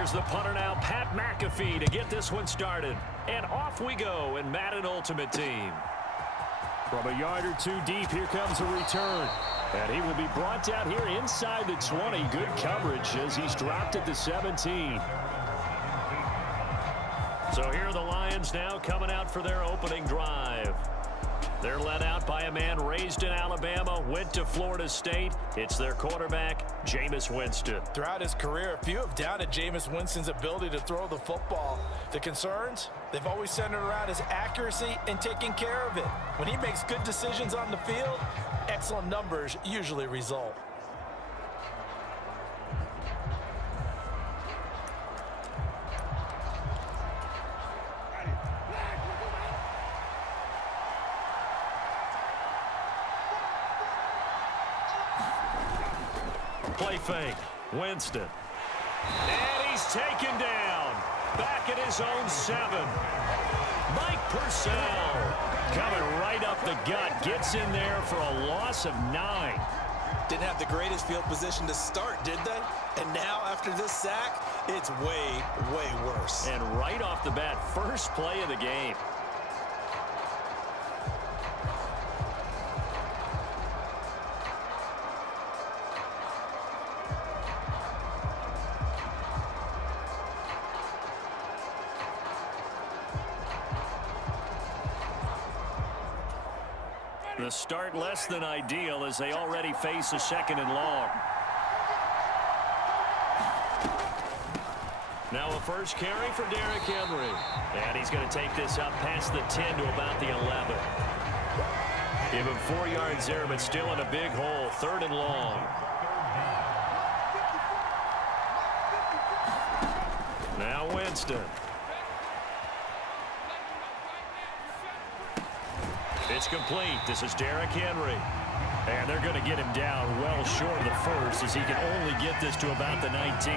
Here's the punter now, Pat McAfee, to get this one started. And off we go in Madden Ultimate Team. From a yard or two deep, here comes a return. And he will be brought down here inside the 20. Good coverage as he's dropped at the 17. So here are the Lions now coming out for their opening drive. They're led out by a man raised in Alabama, went to Florida State. It's their quarterback, Jameis Winston. Throughout his career, few have doubted Jameis Winston's ability to throw the football. The concerns, they've always centered around his accuracy and taking care of it. When he makes good decisions on the field, excellent numbers usually result. Play fake. Winston. And he's taken down. Back at his own 7. Mike Purcell coming right up the gut. Gets in there for a loss of 9. Didn't have the greatest field position to start, did they? And now, after this sack, it's way, way worse. And right off the bat, first play of the game. The start less than ideal as they already face a 2nd and long. Now a first carry for Derrick Henry. And he's going to take this up past the 10 to about the 11. Give him 4 yards there, but still in a big hole. 3rd and long. Now Winston. It's complete. This is Derrick Henry. And they're going to get him down well short of the first as he can only get this to about the 19.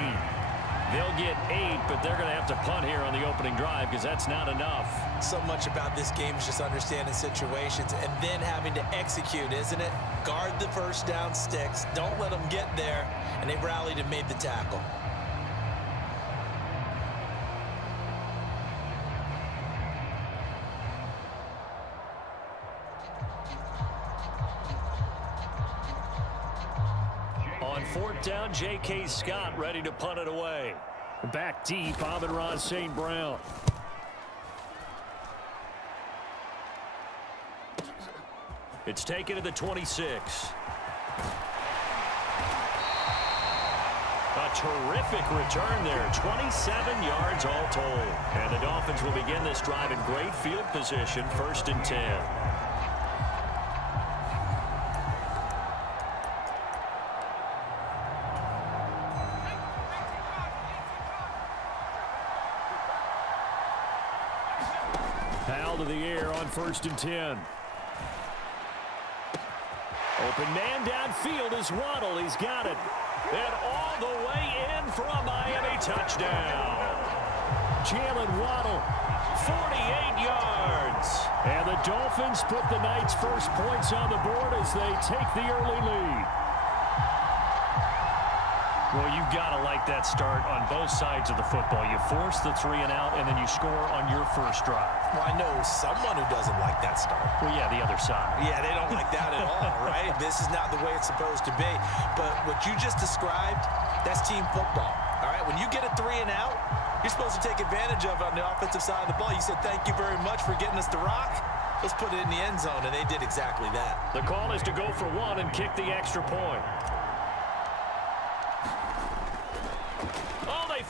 They'll get 8, but they're going to have to punt here on the opening drive because that's not enough. So much about this game is just understanding situations and then having to execute, isn't it? Guard the first down sticks. Don't let them get there. And they rallied and made the tackle. On 4th down, J.K. Scott ready to punt it away. Back deep, Amon-Ra St. Brown. It's taken to the 26. A terrific return there. 27 yards all told. And the Dolphins will begin this drive in great field position, 1st and 10. Foul to the air on 1st and 10. Open man downfield is Waddle. He's got it. And all the way in for a Miami touchdown. Jalen Waddle, 48 yards. And the Dolphins put the Knights' first points on the board as they take the early lead. Well, you've got to like that start on both sides of the football. You force the 3 and out, and then you score on your first drive. Well, I know someone who doesn't like that start. Well, yeah, the other side. Yeah, they don't like that at all, right? This is not the way it's supposed to be. But what you just described, that's team football, all right? When you get a 3 and out, you're supposed to take advantage of it on the offensive side of the ball. You said, thank you very much for getting us the rock. Let's put it in the end zone, and they did exactly that. The call is to go for 1 and kick the extra point.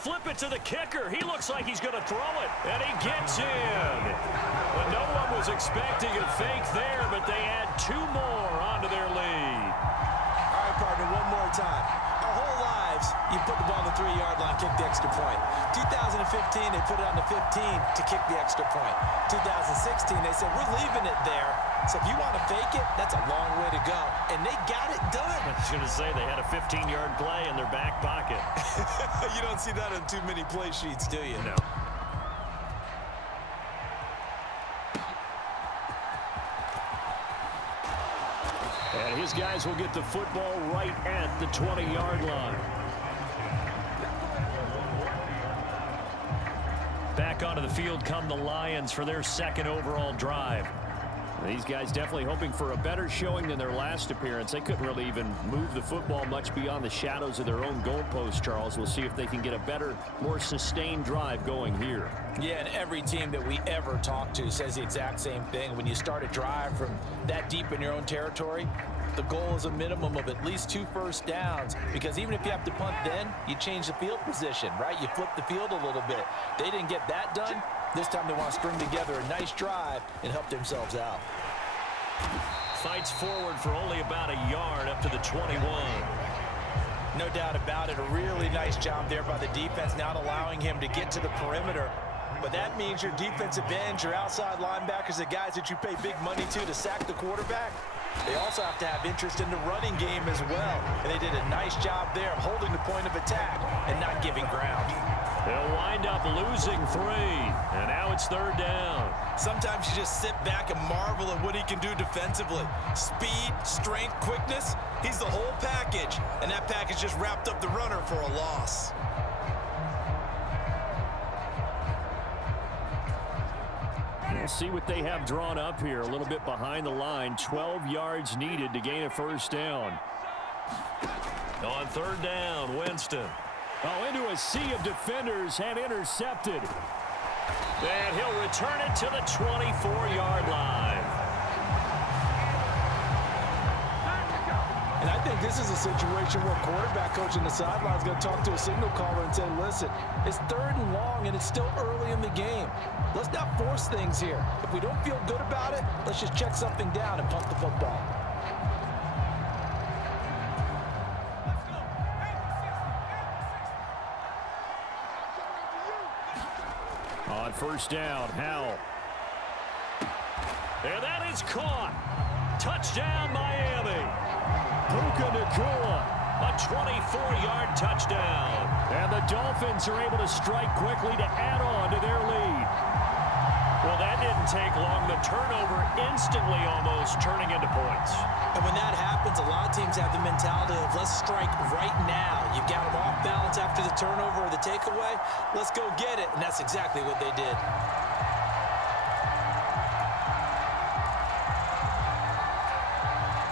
Flip it to the kicker. He looks like he's going to throw it, and he gets in. Well, no one was expecting a fake there, but they add 2 more onto their lead. All right, partner, one more time. Our whole lives, you put the ball on the 3-yard line, kick the extra point. 2015, they put it on the 15 to kick the extra point. 2016, they said, we're leaving it there. So if you want to fake it, that's a long way to go. And they got it done. I was going to say they had a 15-yard play in their back pocket. You don't see that on too many play sheets, do you? No. And his guys will get the football right at the 20-yard line. onto the field come the Lions for their second overall drive. These guys definitely hoping for a better showing than their last appearance. They couldn't really even move the football much beyond the shadows of their own goalpost, Charles. We'll see if they can get a better, more sustained drive going here. Yeah, and every team that we ever talk to says the exact same thing. When you start a drive from that deep in your own territory, the goal is a minimum of at least 2 first downs, because even if you have to punt then, you change the field position, right? You flip the field a little bit. They didn't get that done. This time they want to string together a nice drive and help themselves out. Fights forward for only about a yard up to the 21. No doubt about it. A really nice job there by the defense, not allowing him to get to the perimeter. But that means your defensive ends, your outside linebackers, the guys that you pay big money to sack the quarterback, they also have to have interest in the running game as well. And they did a nice job there of holding the point of attack and not giving ground. They'll wind up losing 3. And now it's 3rd down. Sometimes you just sit back and marvel at what he can do defensively. Speed, strength, quickness. He's the whole package. And that package just wrapped up the runner for a loss. We'll see what they have drawn up here. A little bit behind the line. 12 yards needed to gain a first down. On 3rd down, Winston. Oh, into a sea of defenders and intercepted. And he'll return it to the 24-yard line. And I think this is a situation where quarterback coach on the sideline is going to talk to a signal caller and say, listen, it's 3rd and long and it's still early in the game. Let's not force things here. If we don't feel good about it, let's just check something down and punt the football. On 1st down, Howell. And that is caught. Touchdown, Miami. Puka Nacua, a 24-yard touchdown. And the Dolphins are able to strike quickly to add on to their lead. Well, that didn't take long. The turnover instantly almost turning into points. And when that happens, a lot of teams have the mentality of let's strike right now. You've got them off balance after the turnover or the takeaway. Let's go get it. And that's exactly what they did.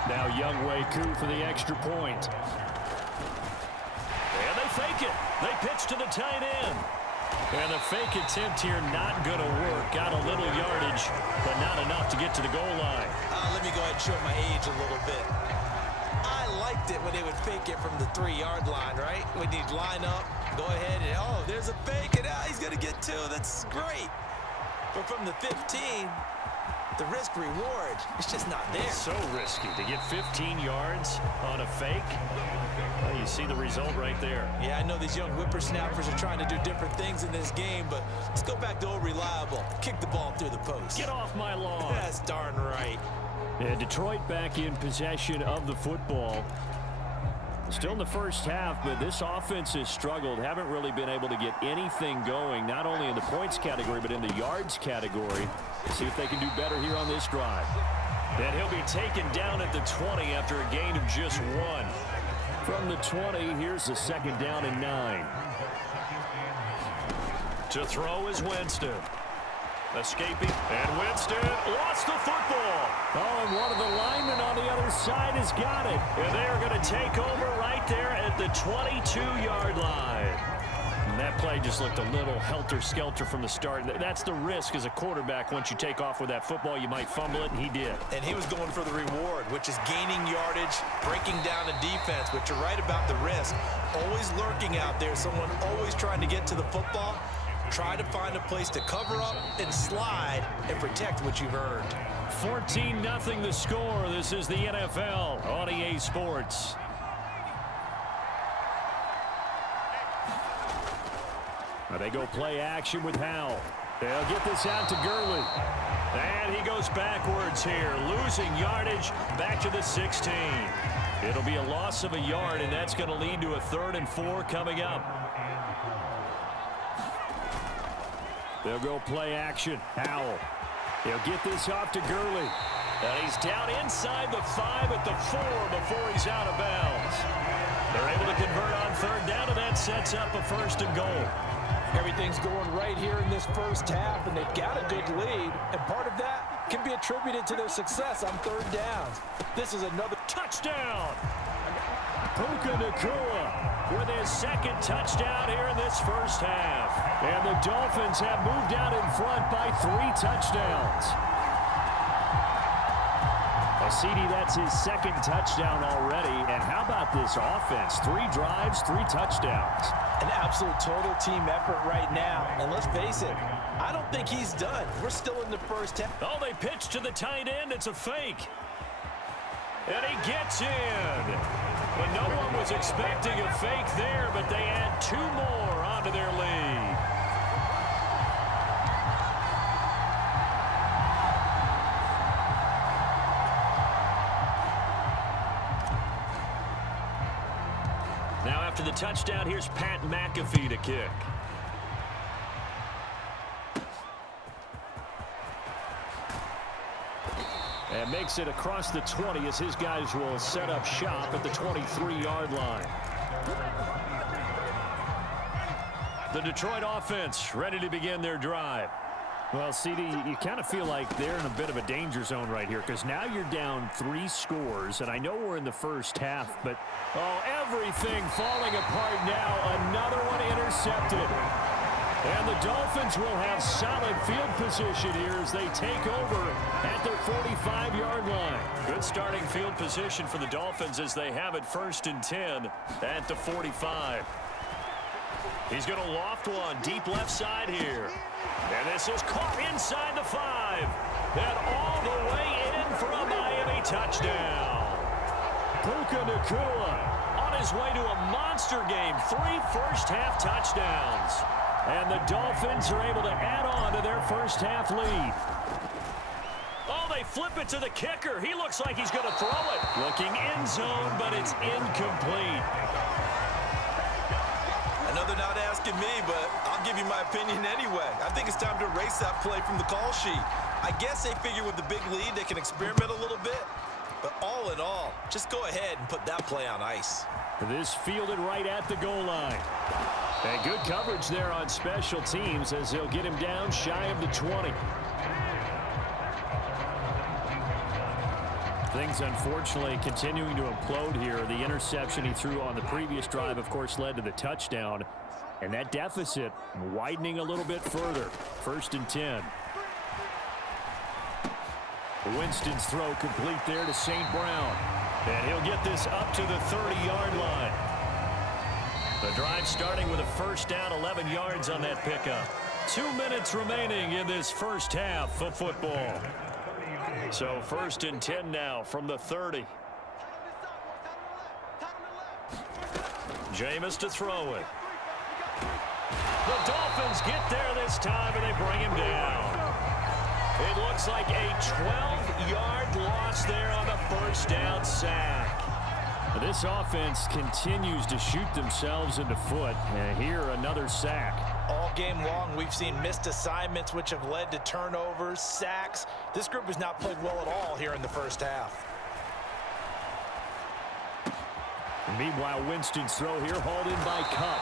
Now Younghoe Koo for the extra point. And they fake it. They pitch to the tight end. And the fake attempt here not going to work. Got a little yardage, but not enough to get to the goal line. Let me go ahead and show my age a little bit. I liked it when they would fake it from the 3-yard line, right? When you'd line up, go ahead and, oh, there's a fake, and he's going to get 2. That's great. But from the 15, the risk-reward, it's just not there. It's so risky to get 15 yards on a fake. Well, you see the result right there. Yeah, I know these young whippersnappers are trying to do different things in this game, but let's go back to old reliable. Kick the ball through the post. Get off my lawn. That's darn right. And Detroit back in possession of the football. Still in the first half, but this offense has struggled. Haven't really been able to get anything going, not only in the points category, but in the yards category. See if they can do better here on this drive. And he'll be taken down at the 20 after a gain of just 1. From the 20, here's the 2nd down and 9. To throw is Winston. Escaping, and Winston lost the football. Oh, and one of the linemen on the other side has got it. And they're going to take over right there at the 22-yard line. And that play just looked a little helter-skelter from the start. That's the risk as a quarterback. Once you take off with that football, you might fumble it, and he did. And he was going for the reward, which is gaining yardage, breaking down the defense. But you're right about the risk. Always lurking out there, someone always trying to get to the football. Try to find a place to cover up and slide and protect what you've earned. 14-0 the score. This is the NFL on EA Sports. They go play action with Howell. They'll get this out to Gurley. And he goes backwards here, losing yardage back to the 16. It'll be a loss of a yard, and that's going to lead to a 3rd and 4 coming up. They'll go play action. Howell. He'll get this off to Gurley. And he's down inside the 5 at the 4 before he's out of bounds. They're able to convert on 3rd down, and that sets up a 1st and goal. Everything's going right here in this first half, and they've got a good lead, and part of that can be attributed to their success on third downs. This is another touchdown. Puka Nacua with his second touchdown here in this first half. And the Dolphins have moved out in front by 3 touchdowns. CD, that's his second touchdown already. And how about this offense? 3 drives, 3 touchdowns. An absolute total team effort right now. And let's face it, I don't think he's done. We're still in the first half. Oh, they pitch to the tight end. It's a fake. And he gets in. But no one was expecting a fake there, but they add 2 more onto their lead. Now after the touchdown, here's Pat McAfee to kick. And makes it across the 20 as his guys will set up shop at the 23-yard line. The Detroit offense ready to begin their drive. Well, CD, you kind of feel like they're in a bit of a danger zone right here because now you're down 3 scores, and I know we're in the first half, but everything falling apart now. Another one intercepted. And the Dolphins will have solid field position here as they take over at their 45-yard line. Good starting field position for the Dolphins as they have it 1st and 10 at the 45. He's going to loft one deep left side here. And this is caught inside the 5. And all the way in for a Miami touchdown. Puka Nacua on his way to a monster game. 3 first-half touchdowns. And the Dolphins are able to add on to their first-half lead. Oh, they flip it to the kicker. He looks like he's going to throw it. Looking end zone, but it's incomplete. Another not asking me, but I'll give you my opinion anyway. I think it's time to erase that play from the call sheet. I guess they figure with the big lead they can experiment a little bit. But all in all, just go ahead and put that play on ice. This fielded right at the goal line. And good coverage there on special teams as they'll get him down shy of the 20. Things, unfortunately, continuing to implode here. The interception he threw on the previous drive, of course, led to the touchdown. And that deficit widening a little bit further. 1st and 10. Winston's throw complete there to St. Brown. And he'll get this up to the 30-yard line. The drive starting with a first down, 11 yards on that pickup. 2 minutes remaining in this first half of football. So 1st and 10 now from the 30. Jameis to throw it. The Dolphins get there this time, and they bring him down. It looks like a 12-yard loss there on the first down sack. This offense continues to shoot themselves in the foot. And here, another sack. All game long, we've seen missed assignments, which have led to turnovers, sacks. This group has not played well at all here in the first half. Meanwhile, Winston's throw here hauled in by Cup.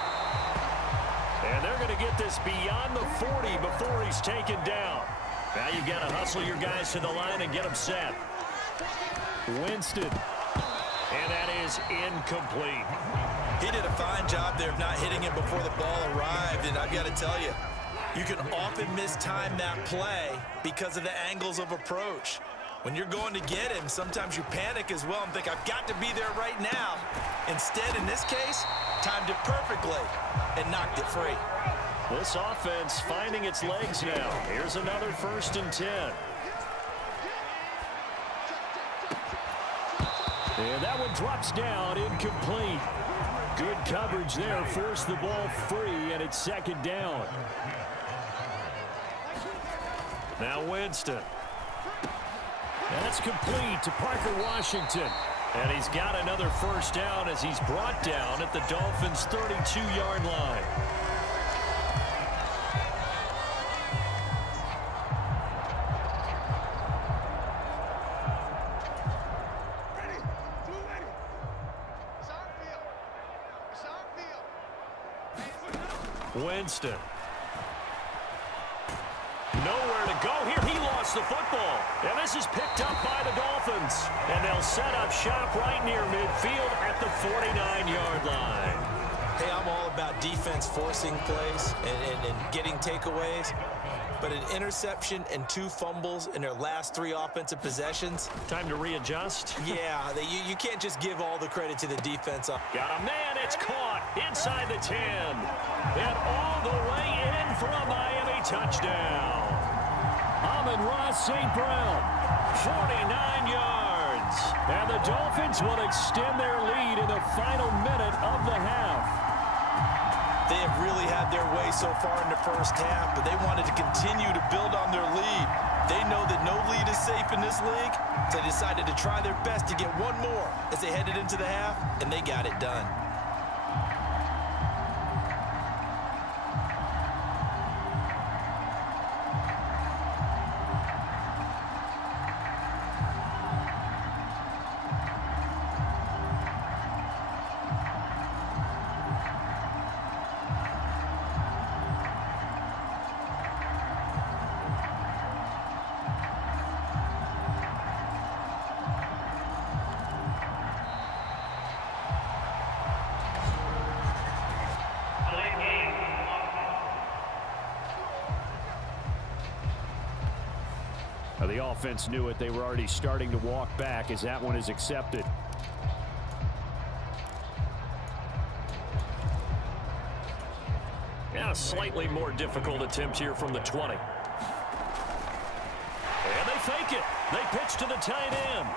And they're going to get this beyond the 40 before he's taken down. Now you've got to hustle your guys to the line and get them set. Winston. And that is incomplete. He did a fine job there of not hitting him before the ball arrived, and I've got to tell you, you can often mistime that play because of the angles of approach. When you're going to get him, sometimes you panic as well and think, I've got to be there right now. Instead, in this case, timed it perfectly and knocked it free. This offense finding its legs now. Here's another 1st and 10. And that one drops down, incomplete. Good coverage there, forced the ball free, and it's 2nd down. Now Winston. That's complete to Parker Washington. And he's got another first down as he's brought down at the Dolphins' 32-yard line. Winston gets the football. And this is picked up by the Dolphins. And they'll set up shop right near midfield at the 49-yard line. Hey, I'm all about defense forcing plays and getting takeaways. But an interception and 2 fumbles in their last 3 offensive possessions. Time to readjust. Yeah, you can't just give all the credit to the defense. Got a man, it's caught inside the 10. And all the way in for a Miami touchdown. Amon-Ra St. Brown, 49 yards. And the Dolphins will extend their lead in the final minute of the half. They have really had their way so far in the first half, but they wanted to continue to build on their lead. They know that no lead is safe in this league, so they decided to try their best to get one more as they headed into the half, and they got it done. The offense knew it. They were already starting to walk back as that one is accepted. Yeah, a slightly more difficult attempt here from the 20. And they fake it. They pitch to the tight end.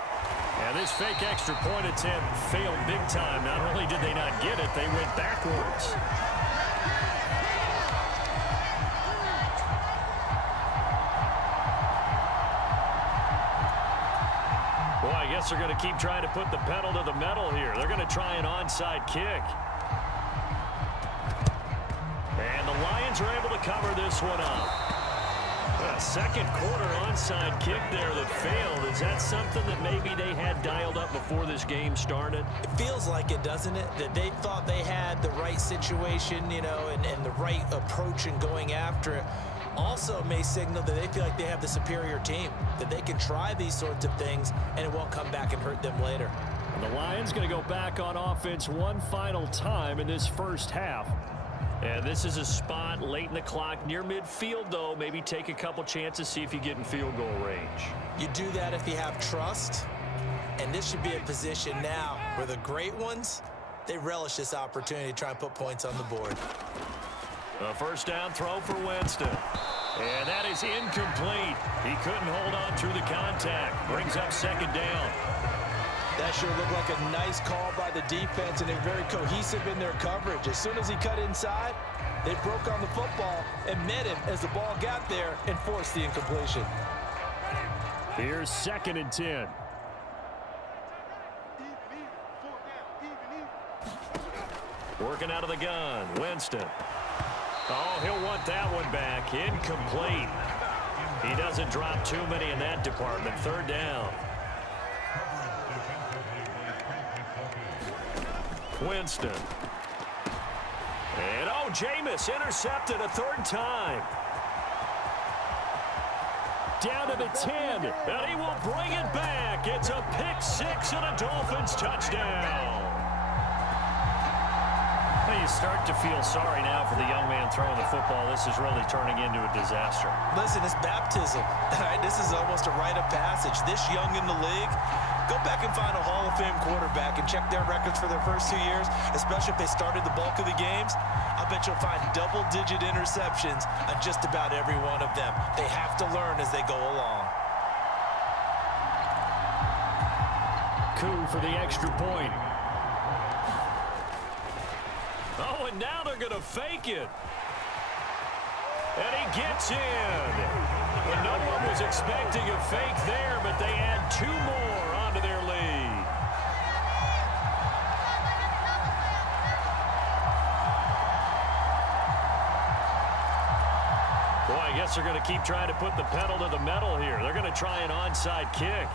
And this fake extra point attempt failed big time. Not only did they not get it, they went backwards. I guess they're going to keep trying to put the pedal to the metal here. They're going to try an onside kick. And the Lions are able to cover this one up. A second quarter onside kick there that failed. Is that something that maybe they had dialed up before this game started? It feels like it, doesn't it? That they thought they had the right situation, you know, and the right approach in going after it. Also may signal that they feel like they have the superior team, that they can try these sorts of things and it won't come back and hurt them later. And the Lions going to go back on offense one final time in this first half. And this is a spot late in the clock near midfield, though. Maybe take a couple chances, see if you get in field goal range. You do that if you have trust, and this should be a position now where the great ones, they relish this opportunity to try and put points on the board. A first down throw for Winston. And that is incomplete. He couldn't hold on through the contact. Brings up second down. That sure looked like a nice call by the defense, and they're very cohesive in their coverage. As soon as he cut inside, they broke on the football and met him as the ball got there and forced the incompletion. Here's 2nd and 10. Working out of the gun, Winston. Oh, he'll want that one back. Incomplete. He doesn't drop too many in that department. 3rd down. Winston. And, oh, Jameis intercepted a 3rd time. Down to the 10. And he will bring it back. It's a pick-6 and a Dolphins touchdown. You start to feel sorry now for the young man throwing the football. This is really turning into a disaster. Listen, it's baptism. All right, this is almost a rite of passage. This young in the league, go back and find a Hall of Fame quarterback and check their records for their first 2 years, especially if they started the bulk of the games. I bet you'll find double-digit interceptions on just about every one of them. They have to learn as they go along. Coup for the extra point. Oh, and now they're going to fake it. And he gets in. And no one was expecting a fake there, but they add 2 more onto their lead. Boy, I guess they're going to keep trying to put the pedal to the metal here. They're going to try an onside kick.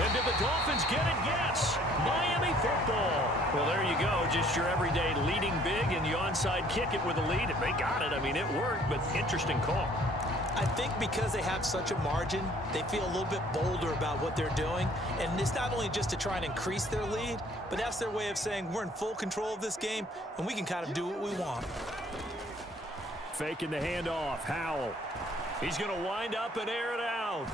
And did the Dolphins get it? Yes. Miami football. Well, there you go. Just your everyday leading big, and you onside kick it with a lead. And they got it. I mean, it worked, but interesting call. I think because they have such a margin, they feel a little bit bolder about what they're doing. And it's not only just to try and increase their lead, but that's their way of saying we're in full control of this game, and we can kind of do what we want. Faking the handoff, Howell. He's going to wind up and air it out.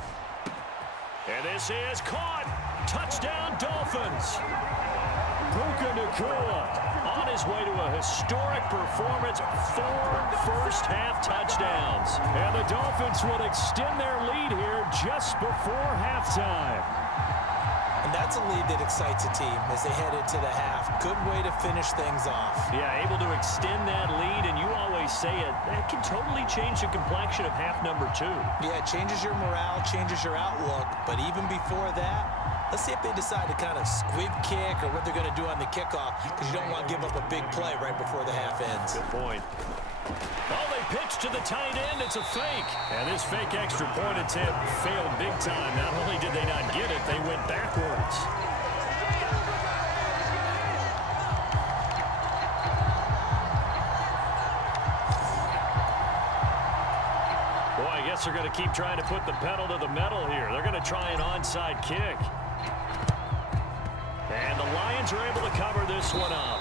And this is caught. Touchdown, Dolphins. Puka Nacua on his way to a historic performance, 4 first-half touchdowns. And the Dolphins will extend their lead here just before halftime. And that's a lead that excites a team as they head into the half. Good way to finish things off. Yeah, able to extend that lead, and you always say it, that can totally change the complexion of half number 2. Yeah, it changes your morale, changes your outlook. But even before that, let's see if they decide to kind of squib kick or what they're going to do on the kickoff, because you don't want to give up a big play right before the half ends. Good point. Oh, they pitch to the tight end. It's a fake. And this fake extra point attempt failed big time. Not only did they not get it, they went backwards. Boy, I guess they're going to keep trying to put the pedal to the metal here. They're going to try an onside kick. And the Lions are able to cover this one up.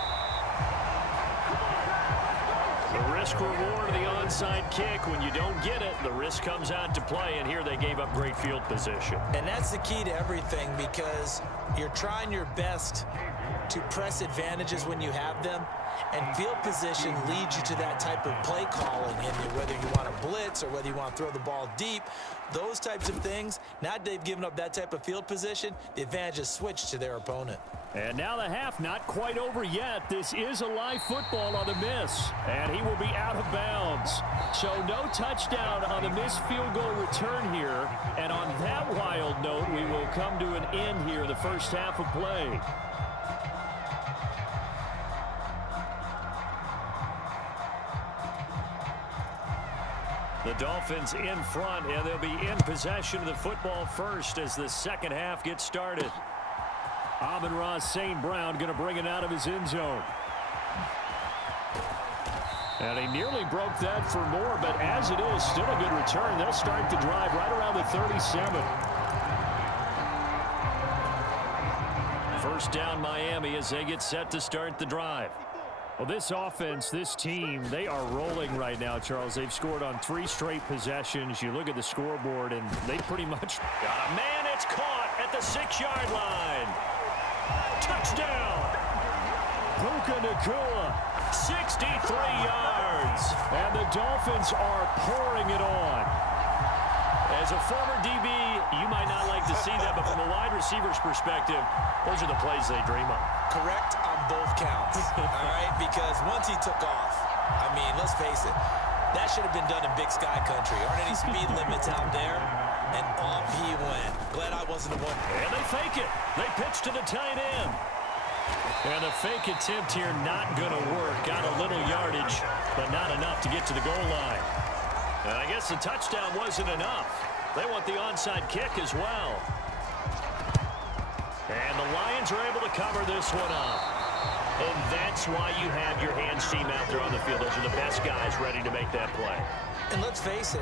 The risk reward of the onside kick. When you don't get it, the risk comes out to play, and here they gave up great field position. And that's the key to everything, because you're trying your best to press advantages when you have them, and field position leads you to that type of play calling, and whether you want to blitz or whether you want to throw the ball deep, those types of things. Now they've given up that type of field position, the advantage is switched to their opponent. And now the half not quite over yet. This is a live football on the miss, and he will be out of bounds. So no touchdown on the missed field goal return here. And on that wild note, we will come to an end here, the first half of play. The Dolphins in front, and they'll be in possession of the football first as the second half gets started. Amon-Ra St. Brown going to bring it out of his end zone. And he nearly broke that for more, but as it is, still a good return. They'll start the drive right around the 37. First down, Miami, as they get set to start the drive. Well, this offense, this team, they are rolling right now, Charles. They've scored on 3 straight possessions. You look at the scoreboard, and they pretty much got a man. It's caught at the 6-yard line. Touchdown. Puka Nacua, 63 yards. And the Dolphins are pouring it on. As a former DB, you might not like to see that, but from a wide receiver's perspective, those are the plays they dream of. Correct on both counts, all right? Because once he took off, I mean, let's face it, that should have been done in Big Sky Country. Aren't any speed limits out there? And off he went. Glad I wasn't the one. And they fake it. They pitch to the tight end. And the fake attempt here not going to work. Got a little yardage, but not enough to get to the goal line. And I guess the touchdown wasn't enough. They want the onside kick as well. And the Lions are able to cover this one up. And that's why you have your hands team out there on the field. Those are the best guys ready to make that play. And let's face it,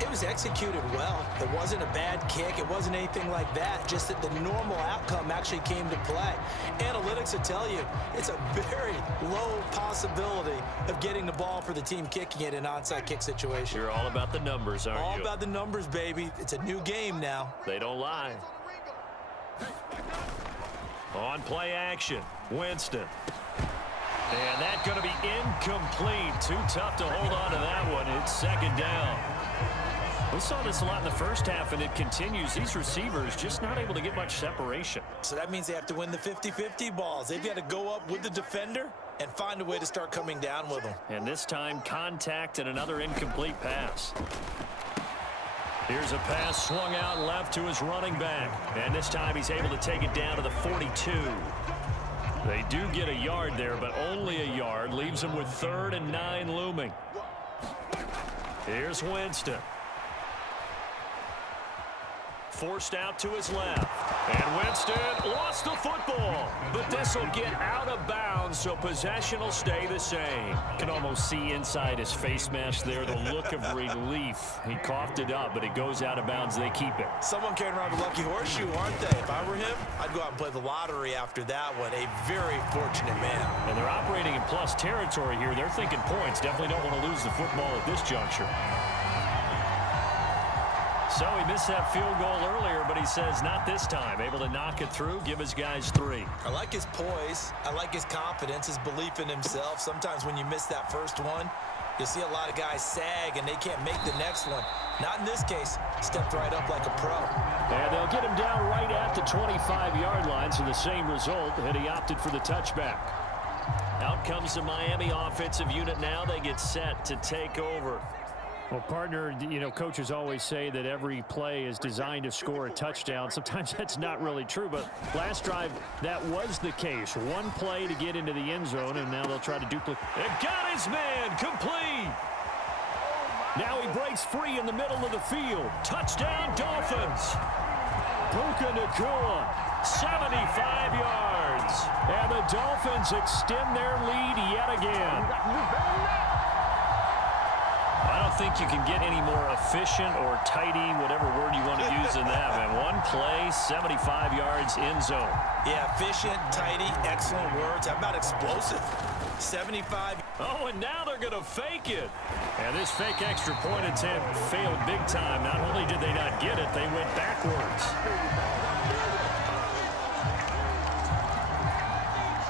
it was executed well. It wasn't a bad kick. It wasn't anything like that. Just that the normal outcome actually came to play. Analytics will tell you it's a very low possibility of getting the ball for the team kicking it in an onside kick situation. You're all about the numbers, aren't you? All about the numbers, baby. It's a new game now. They don't lie. On play action, Winston. And that's going to be incomplete. Too tough to hold on to that one. It's second down. We saw this a lot in the first half, and it continues. These receivers just not able to get much separation. So that means they have to win the 50-50 balls. They've got to go up with the defender and find a way to start coming down with them. And this time, contact and another incomplete pass. Here's a pass swung out left to his running back. And this time he's able to take it down to the 42. They do get a yard there, but only a yard. Leaves them with 3rd and 9 looming. Here's Winston. forced out to his left. And Winston lost the football. But this will get out of bounds, so possession will stay the same. Can almost see inside his face mask there the look of relief. He coughed it up, but it goes out of bounds. They keep it. Someone carrying around a lucky horseshoe, aren't they? If I were him, I'd go out and play the lottery after that one. A very fortunate man. And they're operating in plus territory here. They're thinking points. Definitely don't want to lose the football at this juncture. So he missed that field goal earlier, but he says not this time. Able to knock it through, give his guys 3. I like his poise. I like his confidence, his belief in himself. Sometimes when you miss that first one, you'll see a lot of guys sag and they can't make the next one. Not in this case. Stepped right up like a pro. And they'll get him down right at the 25-yard line, so the same result, and he opted for the touchback. Out comes the Miami offensive unit now. They get set to take over. Well, partner, you know, coaches always say that every play is designed to score a touchdown. Sometimes that's not really true, but last drive, that was the case. One play to get into the end zone, and now they'll try to duplicate. It got his man complete. Now he breaks free in the middle of the field. Touchdown, Dolphins. Puka Nacua, 75 yards. And the Dolphins extend their lead yet again. I don't think you can get any more efficient or tidy, whatever word you want to use in that, man. One play, 75 yards, end zone. Yeah, efficient, tidy, excellent words. How about explosive? 75. Oh, and now they're going to fake it. And this fake extra point attempt failed big time. Not only did they not get it, they went backwards.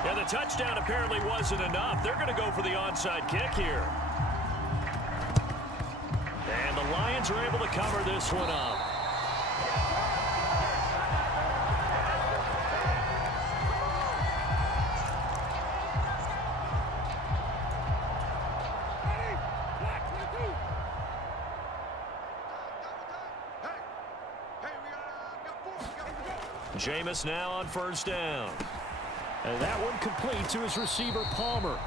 Yeah, the touchdown apparently wasn't enough. They're going to go for the onside kick here. And the Lions are able to cover this one up. Jameis now on first down. And that one complete to his receiver, Palmer.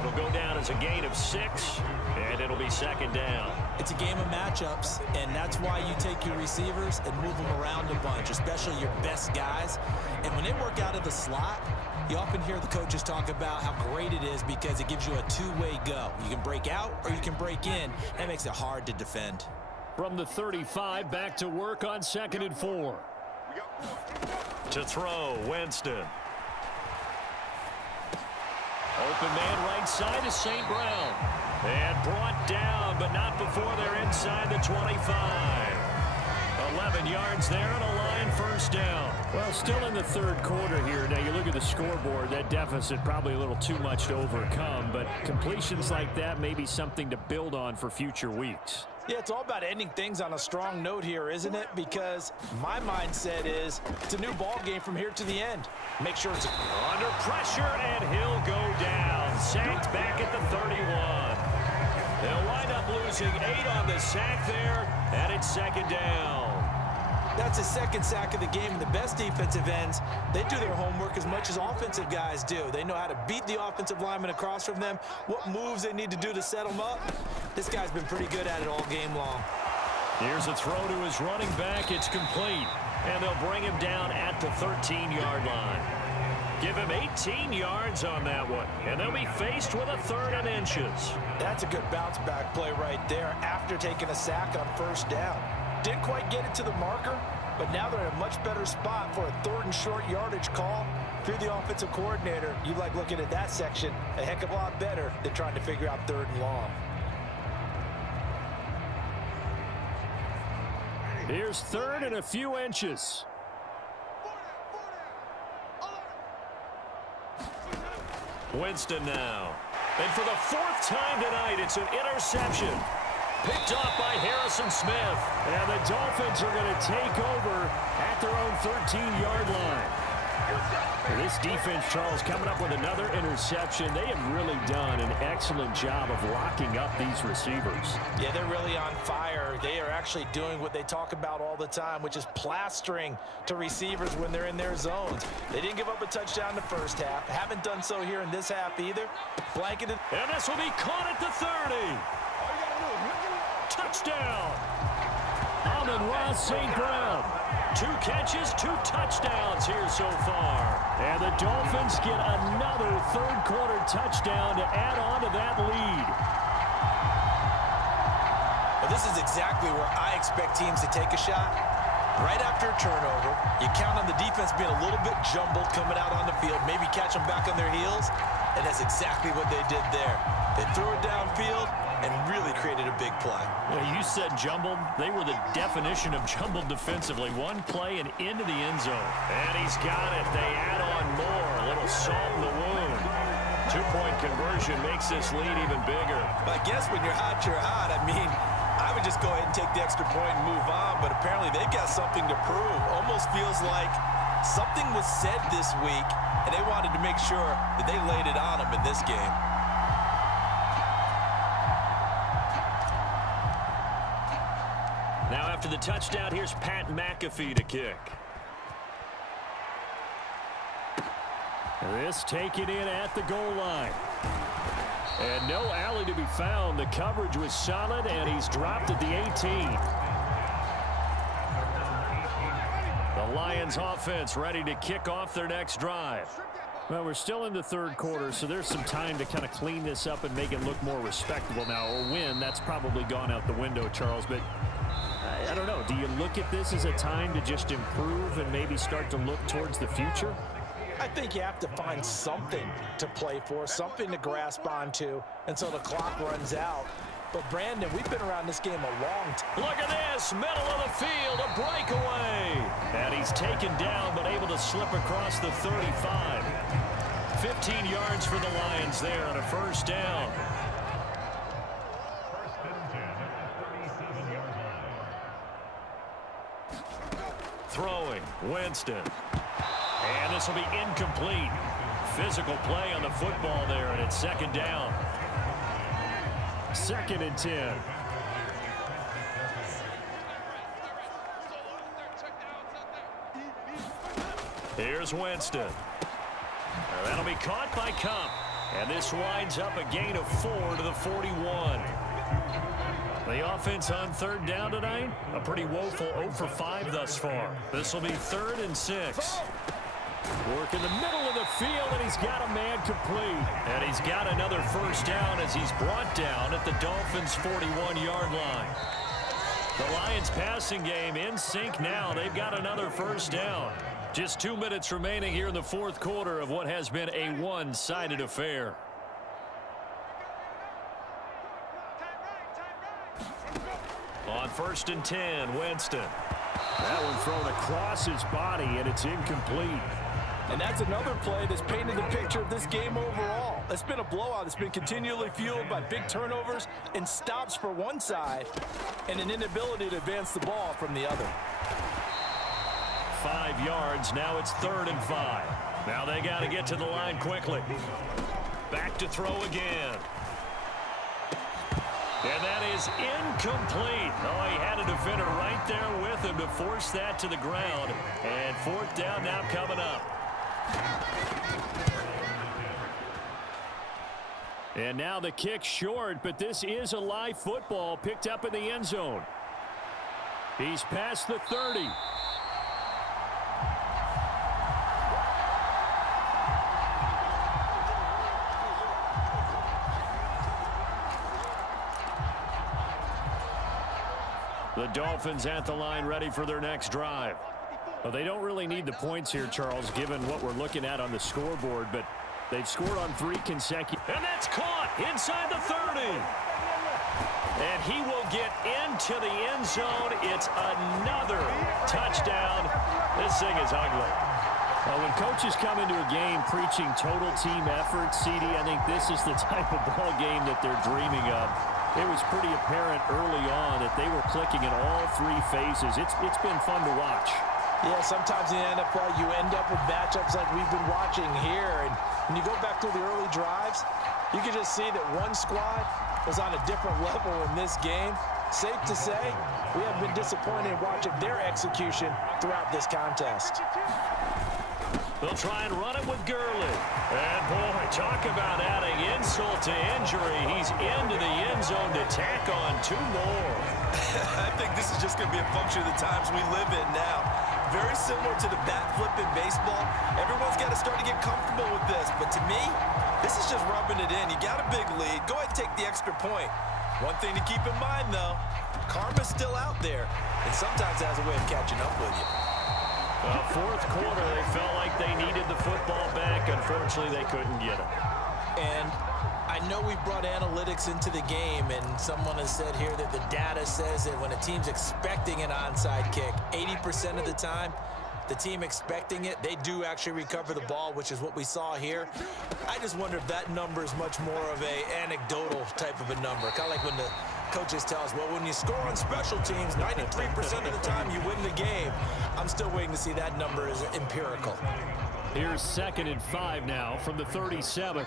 It'll go down as a gain of 6, and it'll be second down. It's a game of matchups, and that's why you take your receivers and move them around a bunch, especially your best guys. And when they work out of the slot, you often hear the coaches talk about how great it is because it gives you a two-way go. You can break out or you can break in. That makes it hard to defend. From the 35, back to work on 2nd and 4. To throw, Winston. Open man right side is St. Brown. And brought down, but not before they're inside the 25. 11 yards there and a line first down. Well, still in the third quarter here. Now, you look at the scoreboard, that deficit probably a little too much to overcome, but completions like that may be something to build on for future weeks. Yeah, it's all about ending things on a strong note here, isn't it? Because my mindset is it's a new ball game from here to the end. Make sure it's under pressure, and he'll go down. Sacked back at the 31. They'll wind up losing 8 on the sack there, and it's second down. That's his second sack of the game, and the best defensive ends, they do their homework as much as offensive guys do. They know how to beat the offensive lineman across from them, what moves they need to do to set them up. This guy's been pretty good at it all game long. Here's a throw to his running back. It's complete, and they'll bring him down at the 13-yard line. Give him 18 yards on that one, and they'll be faced with a 3rd and inches. That's a good bounce-back play right there after taking a sack on first down. Didn't quite get it to the marker, but now they're in a much better spot for a 3rd and short yardage call. If you're the offensive coordinator, you like looking at that section a heck of a lot better than trying to figure out 3rd and long. Here's 3rd and a few inches. Winston now. And for the 4th time tonight, it's an interception. Picked off by Harrison Smith. And the Dolphins are going to take over at their own 13-yard line. This defense, Charles, coming up with another interception. They have really done an excellent job of locking up these receivers. Yeah, they're really on fire. They are actually doing what they talk about all the time, which is plastering to receivers when they're in their zones. They didn't give up a touchdown in the first half. Haven't done so here in this half either. Blanketed. And this will be caught at the 30. Touchdown. On Amon-Ra St. Brown. 2 catches, 2 touchdowns here so far. And the Dolphins get another third-quarter touchdown to add on to that lead. Well, this is exactly where I expect teams to take a shot. Right after a turnover, you count on the defense being a little bit jumbled coming out on the field, maybe catch them back on their heels, and that's exactly what they did there. They threw it downfield and really created a big play. Yeah, you said jumbled. They were the definition of jumbled defensively. One play and into the end zone. And he's got it. They add on more. A little salt in the wound. 2-point conversion makes this lead even bigger. I guess when you're hot, you're hot. I mean, I would just go ahead and take the extra point and move on, but apparently they've got something to prove. Almost feels like something was said this week, and they wanted to make sure that they laid it on them in this game. Now after the touchdown, here's Pat McAfee to kick. This taken in at the goal line. And no alley to be found. The coverage was solid, and he's dropped at the 18. The Lions offense ready to kick off their next drive. Well, we're still in the third quarter, so there's some time to kind of clean this up and make it look more respectable. Now, a win, that's probably gone out the window, Charles, but I don't know. Do you look at this as a time to just improve and maybe start to look towards the future? I think you have to find something to play for, something to grasp onto until the clock runs out. But, Brandon, we've been around this game a long time. Look at this, middle of the field, a breakaway. And he's taken down but able to slip across the 35. 15 yards for the Lions there on a first down. Throwing, Winston. And this will be incomplete. Physical play on the football there, and it's second down. 2nd and 10. Here's Winston. That'll be caught by Cup. And this winds up a gain of 4 to the 41. The offense on 3rd down tonight, a pretty woeful 0 for 5 thus far. This will be 3rd and 6. Work in the middle of the field, and he's got a man complete. And he's got another first down as he's brought down at the Dolphins' 41-yard line. The Lions passing game in sync now. They've got another first down. Just 2 minutes remaining here in the fourth quarter of what has been a one-sided affair. On 1st and 10, Winston. That one thrown across his body, and it's incomplete. And that's another play that's painted the picture of this game overall. It's been a blowout. It's been continually fueled by big turnovers and stops for one side and an inability to advance the ball from the other. 5 yards. Now it's 3rd and 5. Now they got to get to the line quickly. Back to throw again. And that is incomplete. Oh, he had a defender right there with him to force that to the ground. And 4th down now coming up. And now the kick short, but this is a live football picked up in the end zone. He's past the 30. The Dolphins at the line ready for their next drive. Well, they don't really need the points here, Charles, given what we're looking at on the scoreboard, but they've scored on 3 consecutive. And that's caught inside the 30. And he will get into the end zone. It's another touchdown. This thing is ugly. Well, when coaches come into a game preaching total team effort, CD, I think this is the type of ball game that they're dreaming of. It was pretty apparent early on that they were clicking in all 3 phases. It's been fun to watch. Yeah, sometimes in the NFL you end up with matchups like we've been watching here. And when you go back to the early drives, you can just see that one squad was on a different level in this game. Safe to say, we have been disappointed watching their execution throughout this contest. They'll try and run it with Gurley. And, boy, talk about adding insult to injury. He's into the end zone to tack on 2 more. I think this is just going to be a function of the times we live in now. Very similar to the bat flip in baseball. Everyone's got to start to get comfortable with this. But to me, this is just rubbing it in. You got a big lead. Go ahead and take the extra point. One thing to keep in mind, though, karma's still out there. And sometimes it has a way of catching up with you. Well, fourth quarter, they felt like they needed the football back. Unfortunately, they couldn't get it. And I know we brought analytics into the game, and someone has said here that the data says that when a team's expecting an onside kick, 80% of the time, the team expecting it, they do actually recover the ball, which is what we saw here. I just wonder if that number is much more of a anecdotal type of a number. Kind of like when the coaches tell us, well, when you score on special teams, 93% of the time you win the game. I'm still waiting to see that number is empirical. Here's 2nd and 5 now from the 37.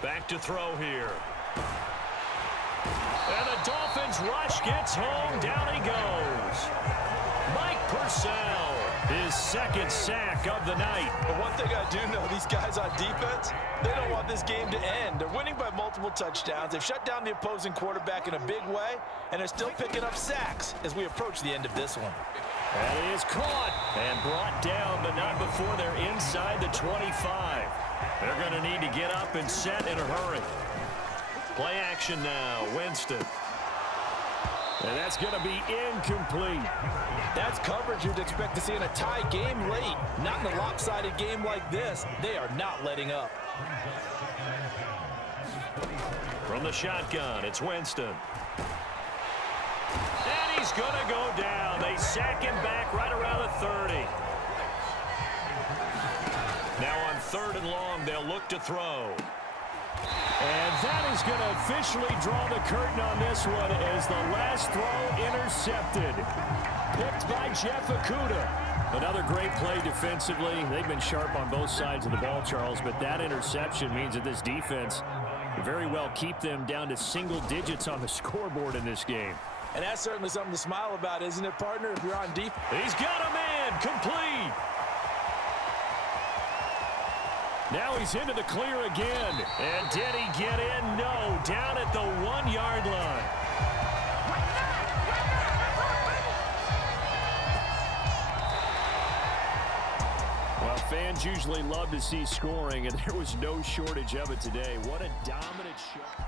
Back to throw here. And the Dolphins rush gets home. Down he goes. Mike Purcell, his 2nd sack of the night. But one thing I do know, these guys on defense, they don't want this game to end. They're winning by multiple touchdowns. They've shut down the opposing quarterback in a big way, and they're still picking up sacks as we approach the end of this one. And he is caught and brought down, but not before they're inside the 25. They're going to need to get up and set in a hurry. Play action now, Winston. And that's going to be incomplete. That's coverage you'd expect to see in a tie game late. Not in a lopsided game like this. They are not letting up. From the shotgun, it's Winston. And he's going to go down. They sack him back right around the 30. Now on 3rd and long, they'll look to throw. And that is going to officially draw the curtain on this one as the last throw intercepted. Picked by Jeff Okudah. Another great play defensively. They've been sharp on both sides of the ball, Charles, but that interception means that this defense can very well keep them down to single digits on the scoreboard in this game. And that's certainly something to smile about, isn't it, partner, if you're on defense? He's got a man, complete. Now he's into the clear again. And did he get in? No, down at the 1-yard line. Well, fans usually love to see scoring, and there was no shortage of it today. What a dominant show.